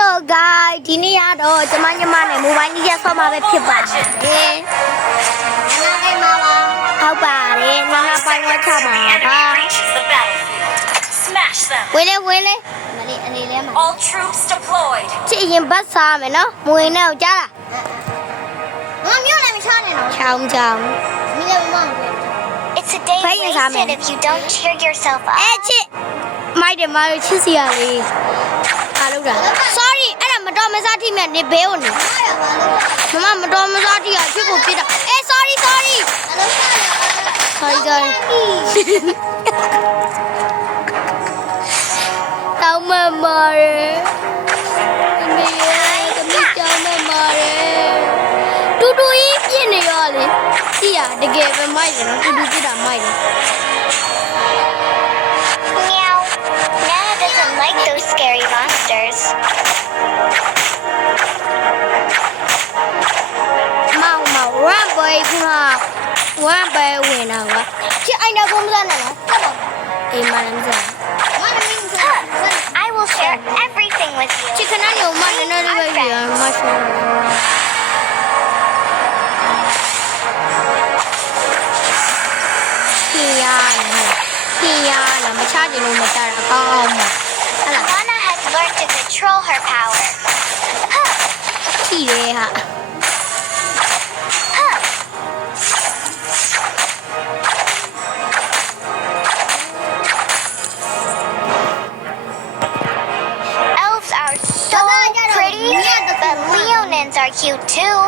Hello guys ဒီနေ့ကတော့ကျမနဲ့မိုဘိုင်းကြီးရက်ဆော့မှာပဲဖြစ်ပါတယ်။နားလိုက်မှာပါ။ဟုတ်ပါတယ်။နားပိုင်းဝတ်ချပါပါ။ဝေးလေမလေးအနေလဲမှာ All troops deployed ချစ်ရင်ဘတ်စားမယ်နော်။မွေနဲ့ကိုကြားလား။ငါမျိုးလည်းမချနဲ့နော်။ချောင်းမိလည်းမမဘူး။ It's a day wasted if you don't cheer yourself up. ချစ်မိုက်တယ်မလို့ချစ်စီရလေးအားလုံးတာ sorry အဲ့ဒါမတော်မစားထိမြတ်နေဘေးကိုနေမမတော်မစားထိရချစ်ကိုပြစ်တာsorry တောင်းမမာရဲအမေရဲ့တမီးတောင်းမမာရဲတူတူကြီးပြစ်နေရောလေကြည့်ရတကယ်ပဲမိုက်တယ်နော်တူတူပြစ်တာမိုက်တယ် Meow. Nana doesn't like those scary monsters. မောင်ဝမ်ပွဲခုနဝမ်ပွဲဝင်တာကွာချစ်အိုင်နာကုန်းမစားနဲ့နော်တက်ပါအေးမလည်းမစား I will share everything with ချ you. စ်ခဏနေမနည်းနည်းလေးပဲရမရှိခီယာလာမချကြလို့မတားတာကောင်းမှာဟလာ Nana has learned to control her power. ခီရဲဟာ Elves are so pretty, but Leonins are cute too.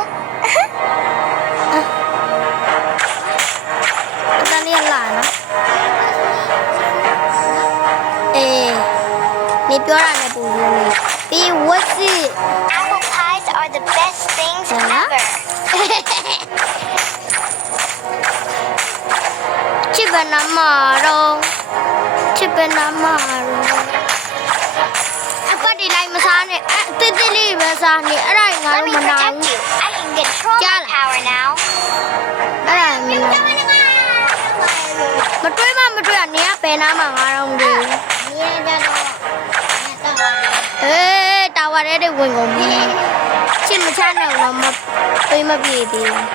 တန်းလေးလာနော်နေပြောတာနဲ့ပုံလို့ပြီး what's it Apple pies are the best things ever. ချစ်ပနာမာတော့အပတ်ဒီလိုက်မစားနဲ့တစ်တစ်လေးပဲစားနေအဲ့ဒါငါ Let တို့ me မနာ protect ဘူး you. I can control my power now. အဲ့ဒါမင်းမတွေးရနေကဘယ်နာမှာငါတော့မတွေ့ဘူးတာဝါရဲတွေဝင်ကုန်ပြီချစ်မချနိုင်တော့မတွေးမပြေသေးဘူး